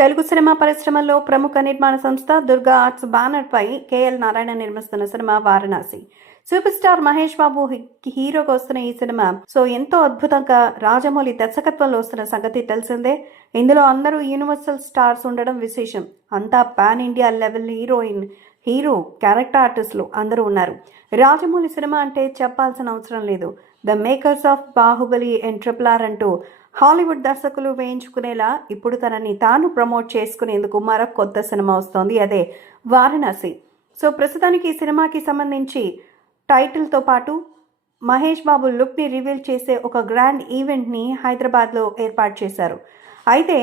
Telugu cinema పరిశ్రమలో ప్రముఖ నిర్మాణ సంస్థ దుర్గా ఆర్ట్స్ బ్యానర్ పై కేఎల్ నారాయణ నిర్మిస్తున్న cinema Varanasi. Super star Mahesh Babu హీరోగా వస్తున్న ఈ సినిమా సో ఎంతో అద్భుతంగా రాజమౌళి దర్శకత్వంలో వస్తున్న సంగతి తెలిసిందే. ఇందులో అందరూ యూనివర్సల్ స్టార్స్ ఉండడం విశేషం. అంతా pan India level heroine hero character ఆర్టిస్టులు అందరూ ఉన్నారు. రాజమౌళి సినిమా అంటే చెప్పాల్సిన అవసరం లేదు. The makers of Baahubali and triple R అంటూ హాలీవుడ్ దర్శకులు వేయించుకునేలా ఇప్పుడు తనని తాను ప్రమోట్ చేసుకునేందుకు మరొక కొత్త సినిమా వస్తోంది. అదే వారణాసి. సో ప్రస్తుతానికి ఈ సినిమాకి సంబంధించి టైటిల్తో పాటు మహేష్ బాబు లుక్ని రివీల్ చేసే ఒక గ్రాండ్ ఈవెంట్ని హైదరాబాద్లో ఏర్పాటు చేశారు. అయితే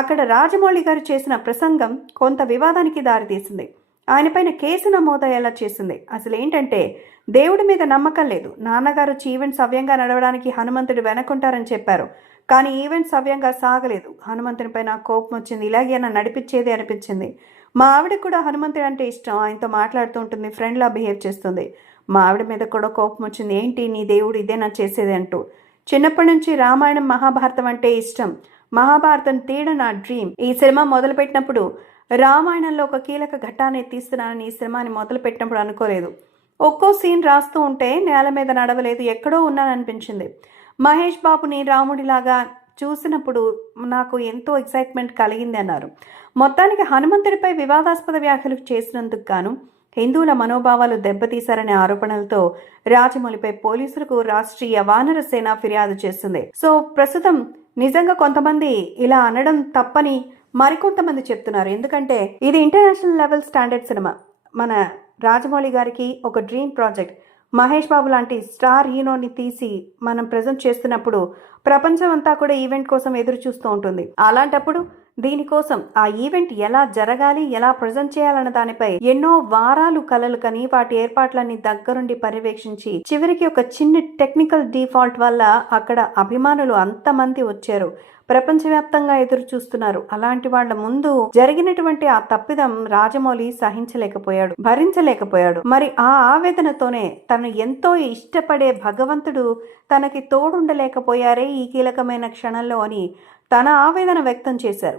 అక్కడ రాజమౌళి గారు చేసిన ప్రసంగం కొంత వివాదానికి దారితీసింది. ఆయనపైన కేసు నమోదయ్యేలా చేసింది. అసలు ఏంటంటే దేవుడి మీద నమ్మకం లేదు. నాన్నగారు వచ్చి ఈవెంట్ సవ్యంగా నడవడానికి హనుమంతుడు వెనకుంటారని చెప్పారు. కానీ ఈవెంట్ సవ్యంగా సాగలేదు. హనుమంతుని పైన కోపం వచ్చింది. ఇలాగే నా నడిపించేది అనిపించింది. మా ఆవిడకి కూడా హనుమంతుడు అంటే ఇష్టం. ఆయనతో మాట్లాడుతూ ఉంటుంది ఫ్రెండ్లా బిహేవ్ చేస్తుంది. మా ఆవిడ మీద కూడా కోపం వచ్చింది. ఏంటి నీ దేవుడు ఇదేనా చేసేది అంటూ. చిన్నప్పటి నుంచి రామాయణం మహాభారతం అంటే ఇష్టం. మహాభారతం తీయడం నా డ్రీమ్. ఈ సినిమా మొదలుపెట్టినప్పుడు రామాయణంలో ఒక కీలక ఘట్టాన్ని తీస్తున్నానని ఈ సినిమాని మొదలుపెట్టినప్పుడు అనుకోలేదు. ఒక్కో సీన్ రాస్తూ ఉంటే నేల మీద నడవలేదు ఎక్కడో ఉన్నాననిపించింది. మహేష్ బాబుని రాముడిలాగా చూసినప్పుడు నాకు ఎంతో ఎక్సైట్మెంట్ కలిగింది అన్నారు. మొత్తానికి హనుమంతుడిపై వివాదాస్పద వ్యాఖ్యలు చేసినందుకు గాను హిందువుల మనోభావాలు దెబ్బతీశారనే ఆరోపణలతో రాజమౌళిపై పోలీసులకు రాష్ట్రీయ వానర సేన ఫిర్యాదు చేసింది. సో ప్రస్తుతం నిజంగా కొంతమంది ఇలా అనడం తప్పని మరికొంతమంది చెప్తున్నారు. ఎందుకంటే ఇది ఇంటర్నేషనల్ లెవెల్ స్టాండర్డ్ సినిమా. మన రాజమౌళి గారికి ఒక డ్రీమ్ ప్రాజెక్ట్. మహేష్ బాబు లాంటి స్టార్ హీరోని తీసి మనం ప్రజెంట్ చేస్తున్నప్పుడు ప్రపంచం అంతా కూడా ఈవెంట్ కోసం ఎదురు చూస్తూ ఉంటుంది. అలాంటప్పుడు దీనికోసం ఆ ఈవెంట్ ఎలా జరగాలి ఎలా ప్రజెంట్ చేయాలన్న దానిపై ఎన్నో వారాలు కలలు కని వాటి ఏర్పాట్లన్నీ దగ్గరుండి పర్యవేక్షించి చివరికి ఒక చిన్న టెక్నికల్ డిఫాల్ట్ వల్ల అక్కడ అభిమానులు అంతమంది వచ్చారు. ప్రపంచవ్యాప్తంగా ఎదురు చూస్తున్నారు అలాంటి వాళ్ళ ముందు జరిగినటువంటి ఆ తప్పిదం రాజమౌళి సహించలేకపోయాడు భరించలేకపోయాడు. మరి ఆ ఆవేదనతోనే తను ఎంతో ఇష్టపడే భగవంతుడు తనకి తోడుండలేకపోయారే ఈ కీలకమైన క్షణంలో అని తన ఆవేదన వ్యక్తం చేశారు.